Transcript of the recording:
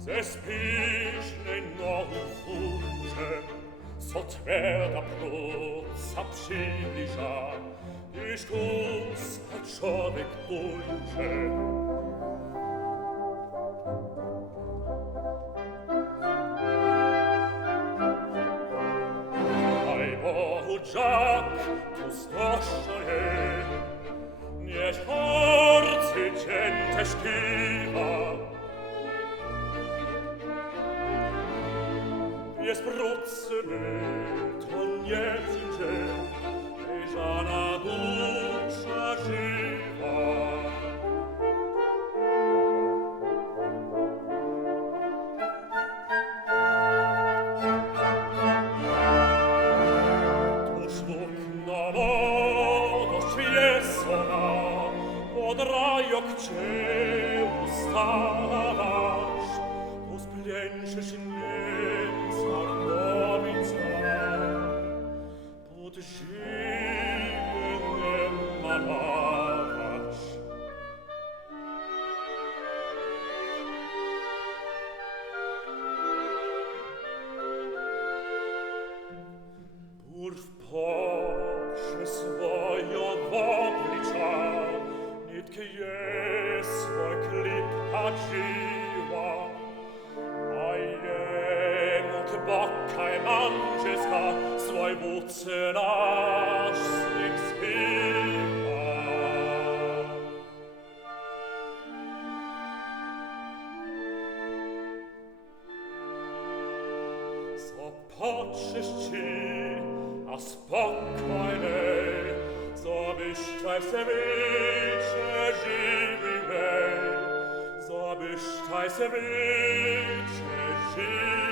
Ze spiśnej nowy chórze, co twarda proca przybliża, iż tu człowiek dojrze. Aj Bohu, Jack, tu stoszczoje, niech horcy dzień też kiwa. Jest wrócny, to nie przyjdzie, i żadna dusza żywa. Tuż Bóg na młodość jest ona, od rajok cię ustalasz, tu splęczysz pod zimnem malasz. Burw poprze swoją oblicza, nitki jest swój klip adziła, a jemu tbokaj manżeska swój wódce nasz z nim śpiewa. Co patrzysz ci, a spokojnej, co byś czaj w sewicze żywiwej, co byś czaj w sewicze żywiwej.